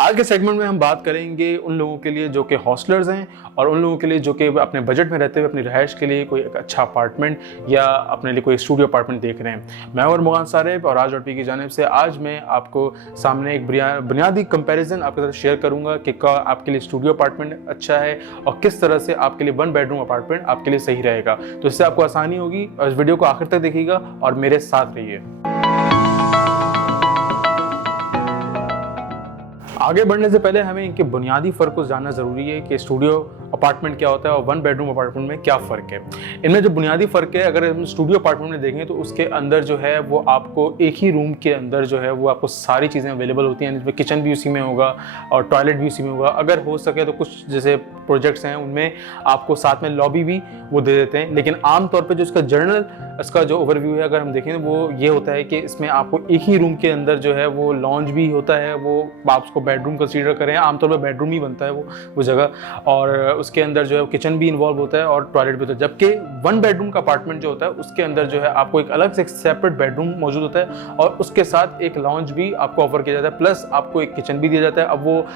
आज के सेगमेंट में हम बात करेंगे उन लोगों के लिए जो कि हॉस्टलर्स हैं और उन लोगों के लिए जो कि अपने बजट में रहते हुए अपनी रहायश के लिए कोई एक अच्छा अपार्टमेंट या अपने लिए कोई स्टूडियो अपार्टमेंट देख रहे हैं। मैं और मुगान सारेब और आज की जानिब से आज मैं आपको सामने एक बुनियादी कंपैरिजन आपके साथ शेयर करूंगा कि आपके लिए स्टूडियो अपार्टमेंट अच्छा है और किस तरह से आपके लिए 1 बेडरूम अपार्टमेंट आपके लिए सही रहेगा। तो इससे आपको आसानी होगी और इस वीडियो को आखिर तक देखिएगा और मेरे साथ रहिए। आगे बढ़ने से पहले हमें इनके बुनियादी फ़र्क को जानना ज़रूरी है कि स्टूडियो अपार्टमेंट क्या होता है और 1 बेडरूम अपार्टमेंट में क्या फ़र्क है। इनमें जो बुनियादी फ़र्क है, अगर हम स्टूडियो अपार्टमेंट में देखें तो उसके अंदर जो है वो आपको एक ही रूम के अंदर जो है वो आपको सारी चीज़ें अवेलेबल होती हैं, जिसमें किचन भी उसी में होगा और टॉयलेट भी उसी में होगा। अगर हो सके तो कुछ जैसे प्रोजेक्ट्स हैं उनमें आपको साथ में लॉबी भी वो दे देते हैं, लेकिन आमतौर पर जो इसका जनरल इसका जो ओवरव्यू है अगर हम देखें तो वो ये होता है कि इसमें आपको एक ही रूम के अंदर जो है वो लॉन्ज भी होता है, वो आप उसको बेडरूम कंसीडर करें, आमतौर पर बेडरूम ही बनता है वो जगह, और उसके अंदर जो है किचन भी इन्वॉल्व होता है और टॉयलेट भी होता है। जबकि 1 बेडरूम का अपार्टमेंट जो होता है उसके अंदर जो है आपको एक अलग से एक सेपरेट बेडरूम मौजूद होता है और उसके साथ एक लॉन्ज भी आपको ऑफर किया जाता है, प्लस आपको एक किचन भी दिया जाता है। अब वो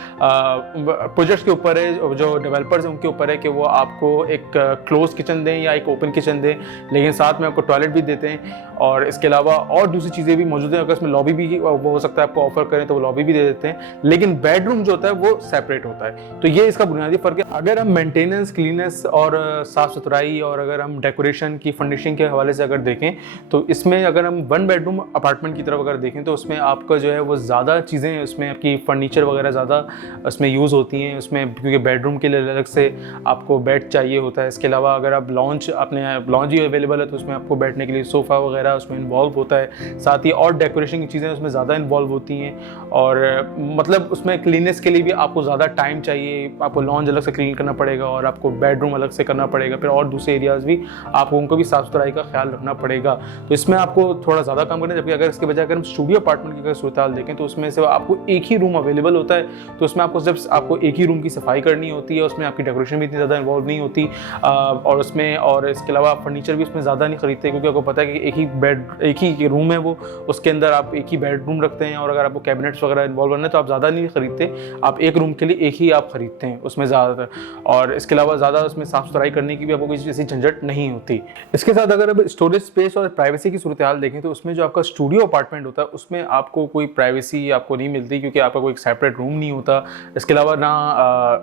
प्रोजेक्ट्स के ऊपर है, जो डेवलपर्स हैं उनके ऊपर है कि वो आपको एक क्लोज किचन दें या एक ओपन किचन दें, लेकिन साथ में आपको टॉयलेट भी देते हैं और इसके अलावा और दूसरी चीज़ें भी मौजूद हैं। अगर इसमें लॉबी भी वो हो सकता है आपको ऑफर करें तो वो लॉबी भी दे देते हैं, लेकिन बेडरूम जो होता है वो सेपरेट होता है। तो ये इसका बुनियादी फर्क है। अगर हम मेंटेनेंस, क्लीननेस और साफ सुथराई और अगर हम डेकोरेशन की फर्निशिंग के हवाले से अगर देखें तो इसमें अगर हम 1 बेडरूम अपार्टमेंट की तरफ अगर देखें तो उसमें आपका जो है वो ज़्यादा चीज़ें, उसमें आपकी फर्नीचर वगैरह ज़्यादा उसमें यूज़ होती हैं उसमें, क्योंकि बेडरूम के लिए अलग से आपको बेड चाहिए होता है। इसके अलावा अगर आप लॉन्च ही अवेलेबल है तो उसमें आपको बैठने के लिए सोफ़ा वगैरह उसमें इन्वॉल्व होता है, साथ ही और डेकोरेशन की चीज़ें उसमें ज़्यादा इन्वॉल्व होती हैं और मतलब उसमें क्लीननेस के लिए भी आपको ज़्यादा टाइम चाहिए, आपको लॉन्ज अलग से क्लीन करना पड़ेगा और आपको बेडरूम अलग से करना पड़ेगा, फिर और दूसरे एरियाज़ भी आपको उनको भी साफ़ सुथराई का ख्याल रखना पड़ेगा। तो इसमें आपको थोड़ा ज़्यादा काम करना है। जबकि अगर इसके बजाय अगर हम स्टूडियो अपार्टमेंट की अगर सूरत हाल देखें तो उसमें से आपको एक ही रूम अवेलेबल होता है, तो उसमें आपको जब आपको एक ही रूम की सफाई करनी होती है, उसमें आपकी डेकोरेशन भी इतनी ज़्यादा इन्वॉल्व नहीं होती और उसमें और इसके अलावा फर्नीचर भी उसमें ज़्यादा नहीं खरीदते, क्योंकि आपको पता है कि एक ही रूम है वो, उसके अंदर आप एक ही बेडरूम रखते हैं और अगर आपको कैबिनेट्स वगैरह इन्वॉल्व करना है तो आप ज़्यादा नहीं खरीदते, आप एक रूम के लिए एक ही आप खरीदते हैं उसमें ज़्यादातर, और इसके अलावा ज़्यादा उसमें साफ़ सुथराई करने की भी आपको किसी ऐसी झंझट नहीं होती। इसके साथ अगर अब स्टोरेज स्पेस और प्राइवेसी की सूरत हाल देखें तो उसमें जो आपका स्टूडियो अपार्टमेंट होता है उसमें आपको कोई प्राइवेसी आपको नहीं मिलती, क्योंकि आपका कोई सेपरेट रूम नहीं होता। इसके अलावा ना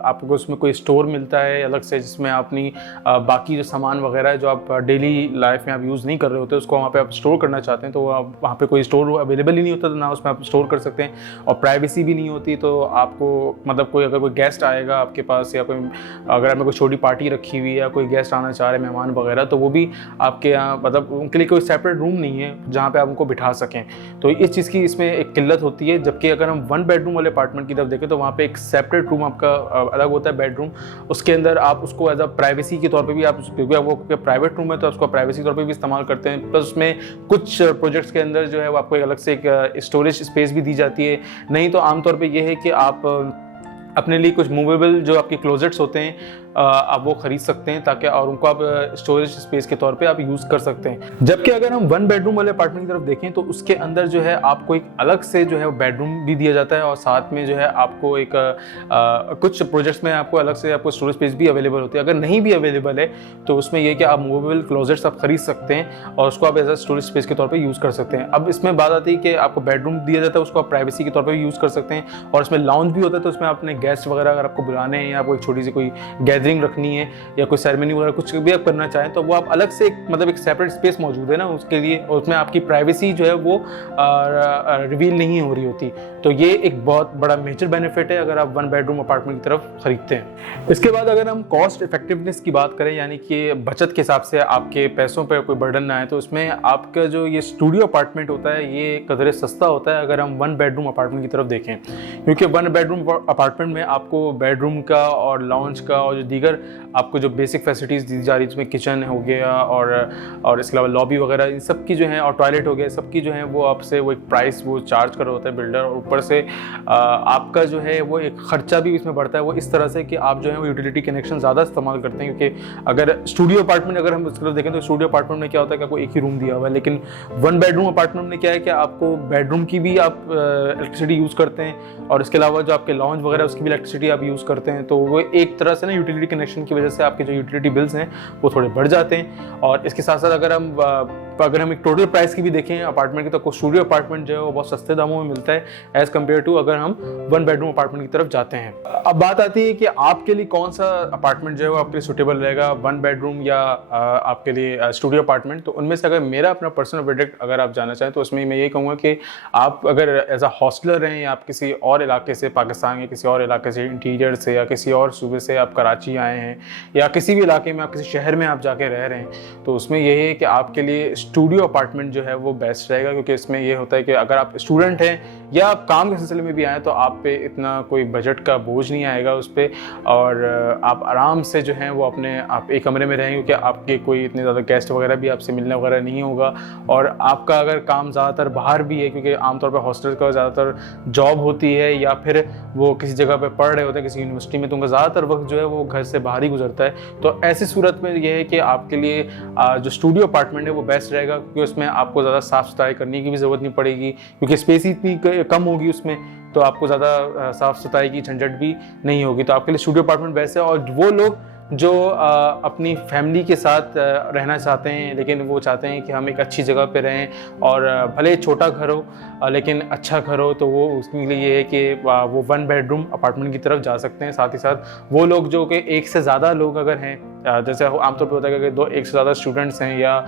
आपको उसमें कोई स्टोर मिलता है अलग से, जिसमें अपनी बाकी जो सामान वगैरह है जो आप डेली लाइफ में आप यूज़ नहीं कर रहे होते उसको वहाँ पे आप स्टोर करना चाहते हैं तो आप वहाँ पे कोई स्टोर अवेलेबल ही नहीं होता, तो ना उसमें आप स्टोर कर सकते हैं और प्राइवेसी भी नहीं होती। तो आपको मतलब अगर कोई गेस्ट आएगा आपके पास या कोई अगर आपने कोई छोटी पार्टी रखी हुई है या कोई गेस्ट आना चाह रहे हैं मेहमान वगैरह, तो वो भी आपके यहाँ मतलब उनके लिए कोई सेपरेट रूम नहीं है जहाँ पे आप उनको बिठा सकें। तो इस चीज़ की इसमें एक किल्लत होती है। जबकि अगर हम 1 बेडरूम वाले अपार्टमेंट की तरफ देखें तो वहाँ पे एक सेपरेट रूम आपका अलग होता है बेडरूम, उसके अंदर आप उसको एज अ प्राइवेसी के तौर पे भी आप, क्योंकि वो प्राइवेट रूम है तो उसको प्राइवेसी के तौर पे भी इस्तेमाल करते हैं, प्लस उसमें कुछ प्रोजेक्ट्स के अंदर जो है वो आपको एक अलग से एक स्टोरेज स्पेस भी दी जाती है। नहीं तो आमतौर पे ये है कि आप अपने लिए कुछ मूवेबल जो आपके क्लोजेट्स होते हैं आप वो खरीद सकते हैं ताकि और उनको आप स्टोरेज स्पेस के तौर पे आप यूज़ कर सकते हैं। जबकि अगर हम 1 बेडरूम वाले अपार्टमेंट की तरफ देखें तो उसके अंदर जो है आपको एक अलग से जो है बेडरूम भी दिया जाता है और साथ में जो है आपको एक कुछ प्रोजेक्ट्स में आपको अलग से आपको स्टोरेज स्पेस भी अवेलेबल होती है। अगर नहीं भी अवेलेबल है तो उसमें यह कि आप मूवेबल क्लोजेट्स आप खरीद सकते हैं और उसको आप एज अ स्टोरेज स्पेस के तौर पर यूज़ कर सकते हैं। अब इसमें बात आती है कि आपको बेडरूम दिया जाता है, उसको आप प्राइवेसी के तौर पर भी यूज़ कर सकते हैं और इसमें लॉन्ज भी होता है, तो उसमें अपने गेस्ट वगैरह अगर आपको बुलाने हैं या आपको एक छोटी सी कोई गैदरिंग रखनी है या कोई सेरेमनी वगैरह कुछ भी आप करना चाहें तो वो आप अलग से मतलब एक सेपरेट स्पेस मौजूद है ना उसके लिए, और उसमें आपकी प्राइवेसी जो है वो रिवील नहीं हो रही होती। तो ये एक बहुत बड़ा मेजर बेनिफिट है अगर आप 1 बेडरूम अपार्टमेंट की तरफ खरीदते हैं। इसके बाद अगर हम कॉस्ट इफेक्टिवनेस की बात करें, यानी कि बचत के हिसाब से आपके पैसों पर कोई बर्डन ना आए, तो उसमें आपका जो ये स्टूडियो अपार्टमेंट होता है ये कदरे सस्ता होता है अगर हम 1 बेडरूम अपार्टमेंट की तरफ देखें, क्योंकि 1 बेडरूम अपार्टमेंट में आपको बेडरूम का और लॉन्च का और जो दीगर आपको जो बेसिक फैसिलिटीज़ दी जा रही है, जिसमें किचन हो गया और इसके अलावा लॉबी वगैरह, इन सब की जो है, और टॉयलेट हो गया, सबकी जो है वो आपसे वो एक प्राइस वो चार्ज कर रहा होता है बिल्डर। और ऊपर से आपका जो है वो एक खर्चा भी इसमें बढ़ता है, वो इस तरह से कि आप जो है वो यूटिलिटी कनेक्शन ज़्यादा इस्तेमाल करते हैं। क्योंकि अगर स्टूडियो अपार्टमेंट अगर हम उसकी तरफ देखें तो स्टूडियो अपार्टमेंट में क्या होता है कि आपको एक ही रूम दिया हुआ है, लेकिन 1 बेडरूम अपार्टमेंट में क्या है कि आपको बेडरूम की भी आप इलेक्ट्रिसिटी यूज़ करते हैं, और इसके अलावा जो आपके लॉन्ज वगैरह उसकी भी इलेक्ट्रिसिटी आप यूज़ करते हैं। तो वो एक तरह से ना यूटिलिटी कनेक्शन की वजह से आपके जो यूटिलिटी बिल्स हैं वो थोड़े बढ़ जाते हैं। और इसके साथ साथ अगर हम एक टोटल प्राइस की भी देखें अपार्टमेंट की, तो स्टूडियो अपार्टमेंट जो है वो बहुत सस्ते दामों में मिलता है एज कम्पेयर टू अगर हम 1 बेडरूम अपार्टमेंट की तरफ जाते हैं। अब बात आती है कि आपके लिए कौन सा अपार्टमेंट जो है वो आपके लिए सूटेबल रहेगा, 1 बेडरूम या आपके लिए स्टूडियो अपार्टमेंट। तो उनमें से अगर मेरा अपना पर्सनल वर्डिक्ट अगर आप जानना चाहें तो उसमें मैं ये कहूँगा कि आप अगर एज अ हॉस्टलर हैं या आप किसी और इलाके से, पाकिस्तान के किसी और इलाके से, इंटीरियर से, या किसी और सूबे से आप कराची आए हैं, या किसी भी इलाके में आप किसी शहर में आप जाके रह रहे हैं, तो उसमें यही है कि आपके लिए स्टूडियो अपार्टमेंट जो है वो बेस्ट रहेगा। क्योंकि इसमें ये होता है कि अगर आप स्टूडेंट हैं या आप काम के सिलसिले में भी आए तो आप पे इतना कोई बजट का बोझ नहीं आएगा उस पर, और आप आराम से जो है वो आप एक कमरे में रहेंगे, क्योंकि आपके कोई इतने ज़्यादा गेस्ट वगैरह भी आपसे मिलने वगैरह नहीं होगा। और आपका अगर काम ज़्यादातर बाहर भी है, क्योंकि आमतौर पर हॉस्टल का ज़्यादातर जॉब होती है या फिर वो किसी जगह पे पढ़ रहे होते हैं किसी यूनिवर्सिटी में, तो उनका ज़्यादातर वक्त जो है वो घर से बाहर ही गुजरता है। तो ऐसी सूरत में यह है कि आपके लिए जो स्टूडियो अपार्टमेंट है वो बेस्ट रहेगा, क्योंकि उसमें आपको ज़्यादा साफ़ सफाई करने की भी ज़रूरत नहीं पड़ेगी, क्योंकि स्पेस ही इतनी कम होगी उसमें, तो आपको ज़्यादा साफ़ सफाई की झंझट भी नहीं होगी। तो आपके लिए स्टूडियो अपार्टमेंट बेस्ट है। और वो लोग जो अपनी फैमिली के साथ रहना चाहते हैं, लेकिन वो चाहते हैं कि हम एक अच्छी जगह पे रहें, और भले छोटा घर हो लेकिन अच्छा घर हो, तो वो उसके लिए ये है कि वो 1 बेडरूम अपार्टमेंट की तरफ जा सकते हैं। साथ ही साथ वो लोग जो कि एक से ज़्यादा लोग अगर हैं, जैसे आमतौर पर होता है कि एक से ज़्यादा स्टूडेंट्स हैं या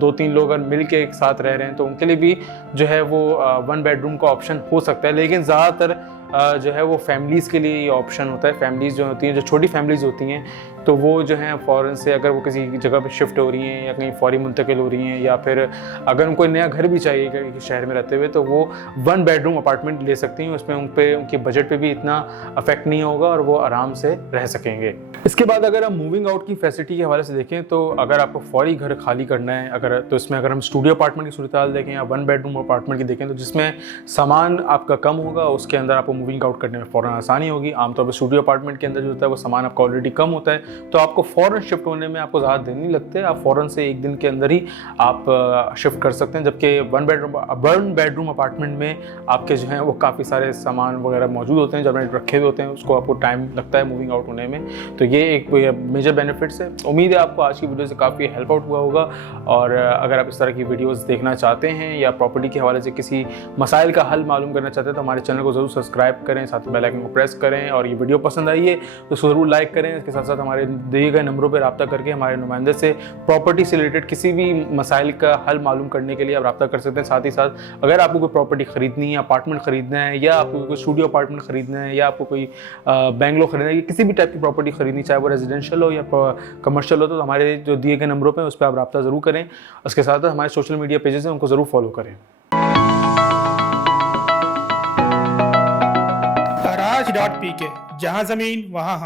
2-3 लोग अगर मिल के एक साथ रह रहे हैं, तो उनके लिए भी जो है वो 1 बेडरूम का ऑप्शन हो सकता है। लेकिन ज़्यादातर जो है वो फैमिलीज़ के लिए ये ऑप्शन होता है। फैमिलीज़ जो होती हैं, जो छोटी फैमिलीज़ होती हैं, तो वो जो हैं फ़ौरन से अगर वो किसी जगह पे शिफ्ट हो रही हैं या कहीं फौरी मुंतकिल हो रही हैं, या फिर अगर उनको नया घर भी चाहिए किसी शहर में रहते हुए, तो वो 1 बेडरूम अपार्टमेंट ले सकती हैं। उसमें उनके बजट पे भी इतना अफेक्ट नहीं होगा और वो आराम से रह सकेंगे। इसके बाद अगर हम मूविंग आउट की फैसिलिटी के हवाले से देखें, तो अगर आपको फौरी घर खाली करना है, तो इसमें अगर हम स्टूडियो अपार्टमेंट की सूरत देखें या 1 बेडरूम अपार्टमेंट की देखें, तो जिसमें सामान आपका कम होगा, उसके अंदर आपको मूविंग आउट करने में फ़ौरन आसानी होगी। आमतौर पर स्टूडियो अपार्टमेंट के अंदर जो होता है वो सामान आपका ऑलरेडी कम होता है, तो आपको फ़ौरन शिफ्ट होने में आपको ज़्यादा दिन नहीं लगते, आप फ़ौरन से 1 दिन के अंदर ही आप शिफ्ट कर सकते हैं। जबकि 1 बेडरूम अपार्टमेंट में आपके जो हैं वो काफ़ी सारे सामान वगैरह मौजूद होते हैं, जब रखे हुए होते हैं, उसको आपको टाइम लगता है मूविंग आउट होने में। तो ये एक मेजर बेनिफिट्स है। उम्मीद है आपको आज की वीडियो से काफ़ी हेल्प आउट हुआ होगा, और अगर आप इस तरह की वीडियोस देखना चाहते हैं या प्रॉपर्टी के हवाले से किसी मसाइल का हल मालूम करना चाहते हैं, तो हमारे चैनल को ज़रूर सब्सक्राइब करें, साथ ही बेल आइकन को प्रेस करें, और ये वीडियो पसंद आई है तो ज़रूर लाइक करें। इसके साथ साथ हमारे दिए गए नंबरों पर रब्ता करके हमारे नुमाइंदे से प्रॉपर्टी से रिलेटेड किसी भी मसाइल का हल मालूम करने के लिए आप रब्ता कर सकते हैं। साथ ही साथ अगर आपको कोई प्रॉपर्टी खरीदनी है, अपार्टमेंट खरीदना है, या आपको कोई स्टूडियो अपार्टमेंट खरीदना है, या आपको कोई बेंगलो खरीदना है, किसी भी टाइप की प्रॉपर्टी खरीदनी, चाहे वो रेजिडेंशियल हो या कमर्शियल हो, तो हमारे जो दिए गए नंबरों पे उस पर आप रब्ता ज़रूर करें। उसके साथ हमारे सोशल मीडिया पेजेस हैं, उनको ज़रूर फॉलो करें। Raj.pk, जहाँ ज़मीन वहाँ हम।